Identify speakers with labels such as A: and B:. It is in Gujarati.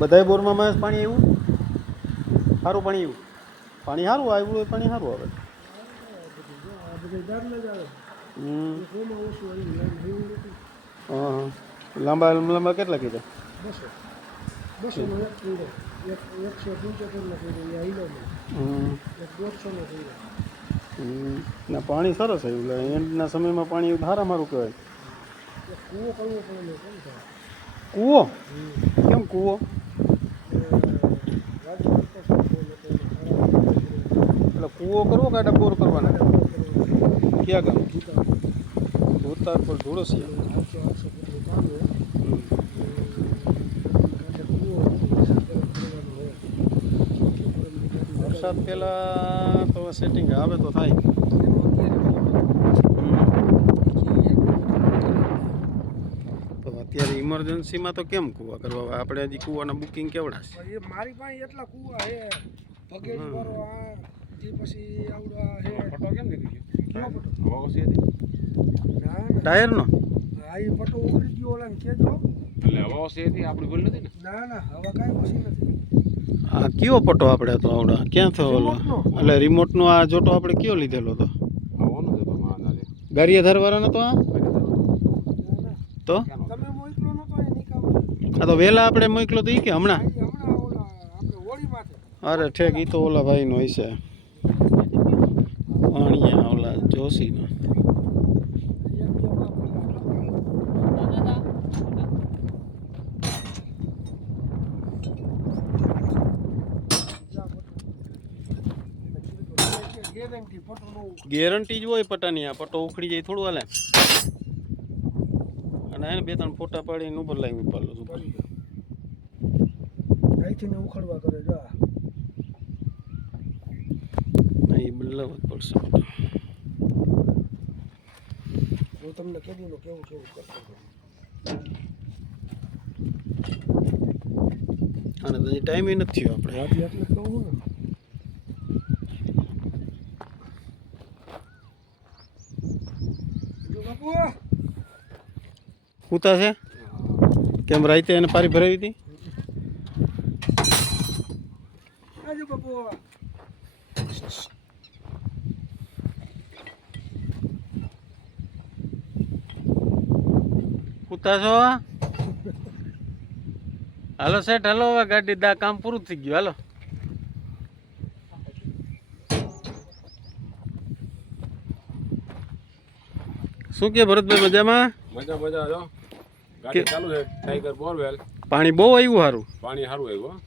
A: બધાય બોરમાં મહેશ પાણી આવ્યું? સારું પાણી આવ્યું. પાણી સારું આવ્યું હોય પાણી સારું આવે. હા. લાંબા લાંબા કેટલા કીધા?
B: બસો. એ.
A: ના પાણી સરસ આવ્યું. એન્ડના સમયમાં પાણી સારા મારું કહેવાય
B: કૂવો કરવો પડે
A: કૂવો કેમ કૂવો એટલે કૂવો કરવો કે આડા બોર કરવાના ક્યાં ગામ ધોતા પર ધોળસિયા
B: વરસાદ
A: પહેલાં તો સેટિંગ આવે તો થાય તો અત્યારે ઇમરજન્સીમાં તો કેમ કૂવા કરવા? આપણે હજી કૂવાના બુકિંગ કેવડા છે?
B: એ મારી પાસે એટલા કૂવા હે. જે પછી આવડા હે
C: ફોટો કેમ નીકળી ગયો હવા છે
B: હતી? ના
A: ટાયરનો?
B: આ એ પટો ઉગડી ગયો ઓલા કેજો.
C: એટલે હવા છે હતી આપણી ભૂલ નથી ને?
B: ના ના હવા કાંઈ ઓછી નથી.
A: આ કયો પટો આપણે તો આવડા? ક્યાં થયો ઓલો. એટલે રિમોટનો આ જોટો આપણે કયો લીધેલો
C: હતો? મારા અંદાજે
A: તો આ? તો
B: તમે મોકલો નતો એ નિકામ
A: આ તો વહેલા આપણે મોકલો તો ઈ કે હમણાં અરે ઠેક ઈ તો ઓલા ભાઈનો હશે પાણીયા ઓલા જોશીનો
B: ગેરંટી નો
A: ગેરંટી જ હોય પટાની આ પટ્ટો ઉખડી જાય થોડું હાલે એને બે ત્રણ ફોટા પાડીને ઉપર લાવી પાડલો છું.
B: અહીંથી ને ઉખડવા કરે જો.
A: એ બદલાવ જ પડશે
B: હું તમને કીધું કેવું કેવું કરતો
A: અને તો હજી ટાઈમ નથી થયો આપણે.
B: રાતે એટલે કહું ને. બાપુ
A: ઉતા છે? કેમ રાઈતે એને પારી ભરાવી હતી? કૂતા છો? હાલો સેઠ હાલો હવે ગાડી દા કામ પૂરું થઈ ગયું. હાલો. શું કે ભરતભાઈ મજામાં?
C: મજા મજા જો ગાડી ચાલુ છે. ટાઈગર બોરવેલ
A: પાણી બહુ આવ્યું સારું.
C: પાણી સારું આવ્યું